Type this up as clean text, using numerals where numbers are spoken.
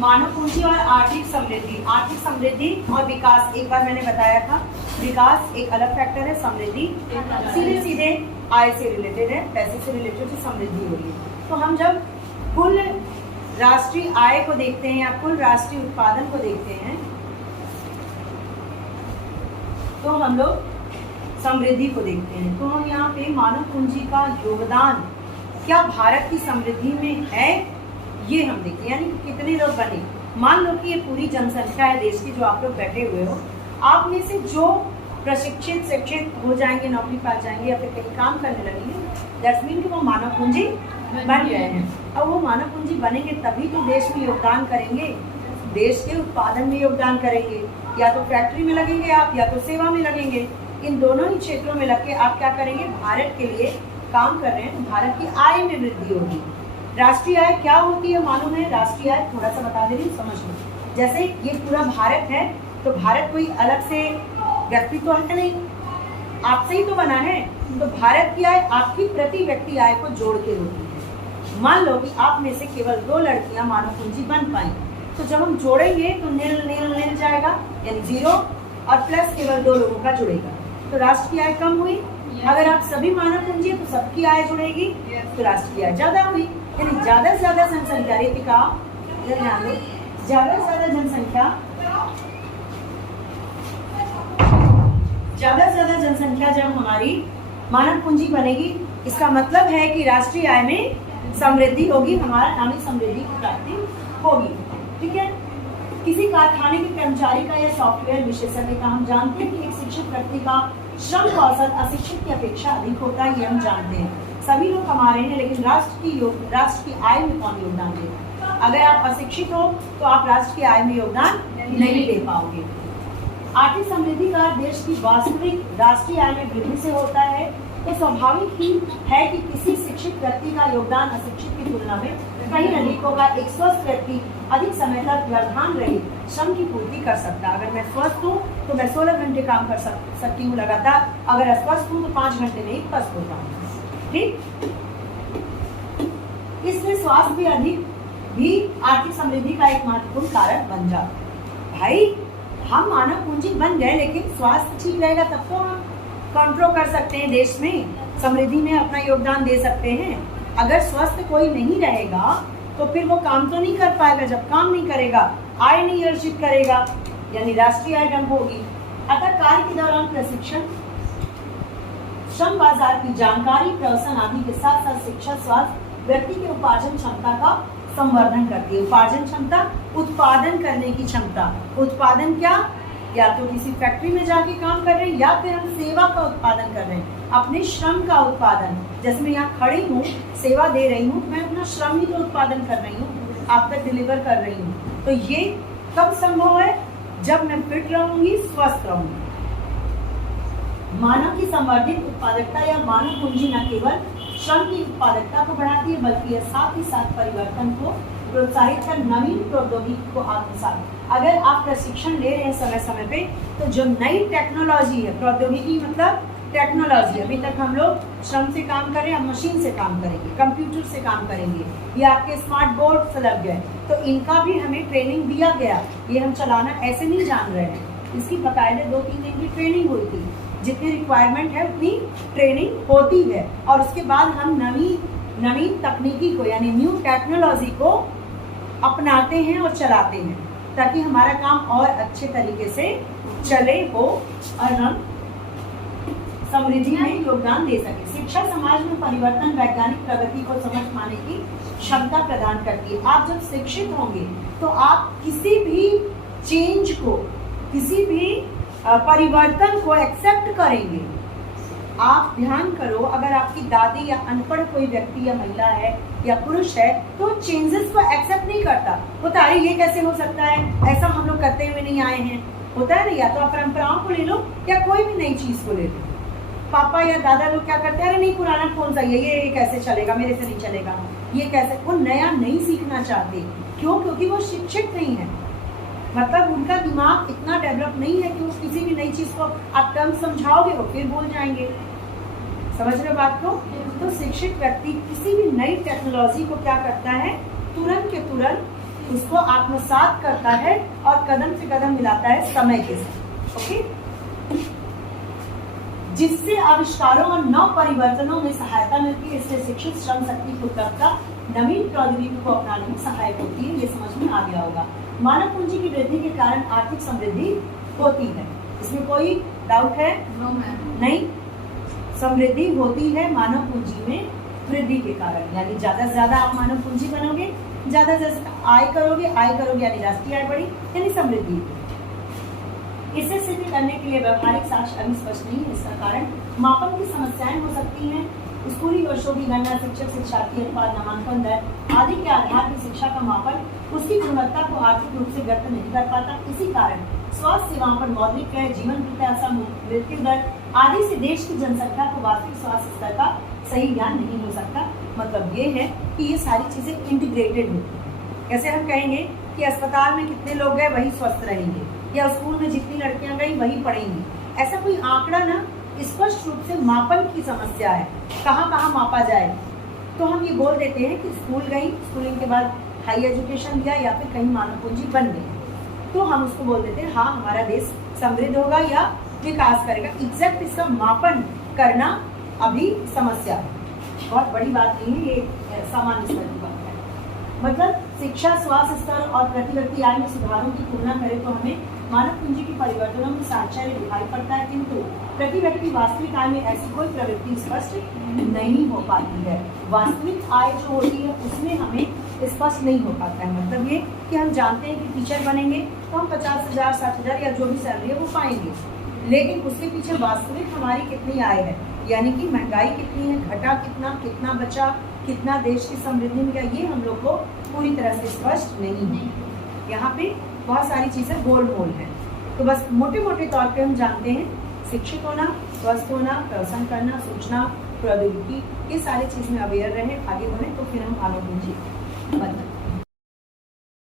मानव पूंजी और आर्थिक समृद्धि। आर्थिक समृद्धि और विकास, एक बार मैंने बताया था, विकास एक अलग फैक्टर है, समृद्धि सीधे सीधे आय से रिलेटेड है, पैसे से रिलेटेड जो समृद्धि हो रही है। तो हम जब कुल राष्ट्रीय आय को देखते हैं या कुल राष्ट्रीय उत्पादन को देखते हैं तो हम लोग समृद्धि को देखते हैं। तो हम यहाँ पे मानव पूंजी का योगदान क्या भारत की समृद्धि में है, ये हम देखते हैं। यानी कितने लोग बने, मान लो कि ये पूरी जनसंख्या है देश की, जो आप लोग बैठे हुए हो, आप में से जो प्रशिक्षित शिक्षित हो जाएंगे, नौकरी पा जाएंगे या फिर कहीं काम करने लगेंगे, दैट्स मीन कि वो मानव पूंजी बन गए हैं। अब वो मानव पूंजी बनेंगे तभी तो देश में योगदान करेंगे, देश के उत्पादन में योगदान करेंगे, या तो फैक्ट्री में लगेंगे आप या तो सेवा में लगेंगे। इन दोनों ही क्षेत्रों में लग के आप क्या करेंगे, भारत के लिए काम कर रहे हैं, तो भारत की आय में वृद्धि होगी। राष्ट्रीय आय क्या होती है मालूम है? राष्ट्रीय आय थोड़ा सा बता दे रही हूँ, समझ लो। जैसे ये पूरा भारत है, तो भारत कोई अलग से व्यक्ति तो है नहीं, आपसे ही तो बना है। तो भारत की आय आपकी प्रति व्यक्ति आय को जोड़ के होती है। मान लो कि आप में से केवल 2 लड़कियां मानव पूंजी बन पाई, तो जब हम जोड़ेंगे तो नील नील नील जाएगा, यानी 0, और प्लस केवल 2 लोगों का जुड़ेगा, तो राष्ट्र की आय कम हुई। अगर आप सभी मानव पूंजी है तो सबकी आय जुड़ेगी, तो राष्ट्र की आय ज्यादा हुई। यानी ज्यादा से ज्यादा जनसंख्या, रेतिका ध्यान दो, ज्यादा से ज्यादा जनसंख्या जब हमारी मानव पूंजी बनेगी, इसका मतलब है कि राष्ट्रीय आय में समृद्धि होगी, हमारा नामी समृद्धि की प्राप्ति होगी। ठीक है। किसी कारखाने के कर्मचारी का या सॉफ्टवेयर विशेषज्ञ का, हम जानते हैं कि एक शिक्षित व्यक्ति का श्रम कौशल अशिक्षित की अपेक्षा अधिक होता है, ये हम जानते हैं। सभी लोग कमा रहे हैं, लेकिन राष्ट्र की आय में कौन योगदान देगा? अगर आप अशिक्षित हो तो आप राष्ट्र की आय में योगदान नहीं दे पाओगे। आर्थिक समृद्धि का देश की वास्तविक राष्ट्रीय आय में वृद्धि से होता है, तो स्वाभाविक ही है कि किसी शिक्षित व्यक्ति का योगदान अशिक्षित की तुलना में कहीं अधिक होगा। एक स्वस्थ व्यक्ति अधिक समय तक व्यवधान रहित श्रम की पूर्ति कर सकता है। अगर मैं स्वस्थ हूँ तो मैं 16 घंटे काम कर सकती हूँ लगातार, अगर अस्वस्थ हूँ तो 5 घंटे में ही स्वस्थ होता हूँ। ठीक, इसलिए स्वास्थ्य भी अधिक भी आर्थिक समृद्धि का एक महत्वपूर्ण कारक बन जाता। भाई हम मानव पूंजी बन गए, लेकिन स्वास्थ्य ठीक रहेगा तब तो हम कंट्रोल कर सकते हैं, देश में समृद्धि में अपना योगदान दे सकते हैं। अगर स्वस्थ कोई नहीं रहेगा तो फिर वो काम तो नहीं कर पाएगा। जब काम नहीं करेगा, आय नहीं अर्जित करेगा, यानी राष्ट्रीय आय डंप होगी। अतः कार्य के दौरान प्रशिक्षण, श्रम बाजार की जानकारी, प्रवसन आदि के साथ साथ शिक्षा, स्वास्थ्य व्यक्ति के उपार्जन क्षमता का संवर्धन करती है। उपार्जन क्षमता, उत्पादन करने की क्षमता। उत्पादन क्या? या तो किसी फैक्ट्री में जाके काम कर रहे हैं, या फिर हम सेवा का उत्पादन कर रहे हैं, अपने श्रम का उत्पादन। जैसे मैं यहाँ खड़ी हूँ, सेवा दे रही हूँ, मैं अपना श्रम ही तो उत्पादन कर रही हूँ, आप तक डिलीवर कर रही हूँ। तो ये कब संभव है? जब मैं फिट रहूंगी, स्वस्थ रहूंगी। मानव की संवर्धित उत्पादकता या मानव पूंजी न केवल श्रम की उत्पादकता को बढ़ाती है, बल्कि यह साथ ही साथ परिवर्तन को प्रोत्साहित कर नवीन प्रौद्योगिकी को आत्मसात। अगर आप प्रशिक्षण ले रहे हैं समय समय पे, तो जो नई टेक्नोलॉजी है, प्रौद्योगिकी मतलब टेक्नोलॉजी, अभी तक हम लोग श्रम से काम कर रहे हैं, मशीन से काम करेंगे, कंप्यूटर से काम करेंगे, ये आपके स्मार्ट बोर्ड से लग गए, तो इनका भी हमें ट्रेनिंग दिया गया। ये हम चलाना ऐसे नहीं जान रहे हैं, इसकी बाकायदे 2-3 दिन की ट्रेनिंग हुई थी। जितनी रिक्वायरमेंट है उतनी ट्रेनिंग होती है, और उसके बाद हम नवीन तकनीकी को यानी न्यू टेक्नोलॉजी को अपनाते हैं और चलाते हैं, ताकि हमारा काम और अच्छे तरीके से चले हो और हम समृद्धि में योगदान दे सके। शिक्षा समाज में परिवर्तन, वैज्ञानिक प्रगति को समझ पाने की क्षमता प्रदान करती है। आप जब शिक्षित होंगे तो आप किसी भी चेंज को, किसी भी परिवर्तन को एक्सेप्ट करेंगे। आप ध्यान करो, अगर आपकी दादी या अनपढ़ कोई व्यक्ति या महिला है या पुरुष है, तो चेंजेस को एक्सेप्ट नहीं करता। होता है ये कैसे हो सकता है, ऐसा हम लोग करते हुए नहीं आए हैं, होता है ना। या तो आप परंपराओं को ले लो या कोई भी नई चीज को ले लो। पापा या दादा लोग क्या करते हैं, अरे नहीं पुराना फोन सही है, ये कैसे चलेगा, मेरे से नहीं चलेगा, ये कैसे। वो नया नहीं सीखना चाहते, क्यों? क्योंकि वो शिक्षित नहीं है, मतलब उनका दिमाग इतना डेवलप नहीं है कि वो किसी भी नई चीज को आप टर्म समझाओगे वो फिर भूल जाएंगे। समझ रहे बात को? तो शिक्षित व्यक्ति किसी भी नई टेक्नोलॉजी को क्या करता है, तुरंत के तुरंत उसको आत्मसात करता है और कदम से कदम मिलाता है समय के साथ। ओके, जिससे आविष्कारों और नव परिवर्तनों में सहायता मिलती है। इससे शिक्षित श्रम शक्ति की उत्तरता नवीन प्रौद्योगिकी को अपनाने में सहायक होती है। ये समझ में आ गया होगा। मानव पूंजी की वृद्धि के कारण आर्थिक समृद्धि होती है, इसमें कोई डाउट है? No ma'am. नहीं, समृद्धि होती है मानव पूंजी में वृद्धि के कारण, यानी ज्यादा से ज्यादा आप मानव पूंजी बनोगे, ज्यादा से ज्यादा आय करोगे यानी राष्ट्रीय आय बढ़ी, यानी समृद्धि। इसे सिद्ध करने के लिए व्यवहारिक साक्ष्य अभी स्पष्ट नहीं है। इसका कारण मापन की समस्याएं हो सकती हैं। स्कूली वर्षों की गणना, शिक्षक शिक्षार्थी अनुपात, नामांकन दर आदि के आधार पर शिक्षा का मापन उसकी गुणवत्ता को आर्थिक रूप से व्यक्त नहीं कर पाता। इसी कारण स्वास्थ्य सेवाओं पर मौद्रिक व्यय, जीवन प्रत्याशा, मृत्यु दर आदि से देश की जनसंख्या को वास्तविक स्वास्थ्य स्तर का सही ज्ञान नहीं हो सकता। मतलब ये है कि ये सारी चीजें इंटीग्रेटेड होती हैं। कैसे हम कहेंगे कि अस्पताल में कितने लोग गए वही स्वस्थ रहेंगे, या स्कूल में जितनी लड़कियां गई वही पढ़ेंगी, ऐसा कोई आंकड़ा ना स्पष्ट रूप से मापन की समस्या है, कहाँ कहाँ मापा जाए। तो हम ये बोल देते हैं कि स्कूल गई, स्कूलिंग के बाद हाई एजुकेशन दिया, या फिर कहीं मानव पूंजी बन गई, तो हम उसको बोल देते हैं हाँ हमारा देश समृद्ध होगा या विकास करेगा। एग्जैक्ट इसका मापन करना अभी समस्या है, बहुत बड़ी बात नहीं है, ये सामान्य स्तर की बात है। मतलब शिक्षा, स्वास्थ्य स्तर और प्रति व्यक्ति आय में सुधारों की तुलना करें तो हमें मानव पूंजी के परिवर्तनों में साक्षात दिखाई पड़ता है, किंतु प्रति व्यक्ति वास्तविक आय में ऐसी कोई प्रवृत्ति स्पष्ट नहीं हो पाती है। वास्तविक आय जो होती है उसमें हमें स्पष्ट नहीं हो पाता है। मतलब ये कि हम जानते हैं कि टीचर बनेंगे तो हम 50,000, 60,000 या जो भी सैलरी है वो पाएंगे, लेकिन उसके पीछे वास्तविक हमारी कितनी आय है, यानी कि महंगाई कितनी है, घटा कितना, कितना बचा, कितना देश की समृद्धि में गया, ये हम लोग को पूरी तरह से स्पष्ट नहीं है। यहाँ पे बहुत सारी चीजें गोलमोल हैं। तो बस मोटे मोटे तौर पे हम जानते हैं शिक्षित होना, स्वस्थ होना, प्रवसन करना, सूचना प्रौद्योगिकी, ये सारी चीज में अवेयर रहे, आगे बढ़े तो फिर हम मानव पूंजी बनते हैं।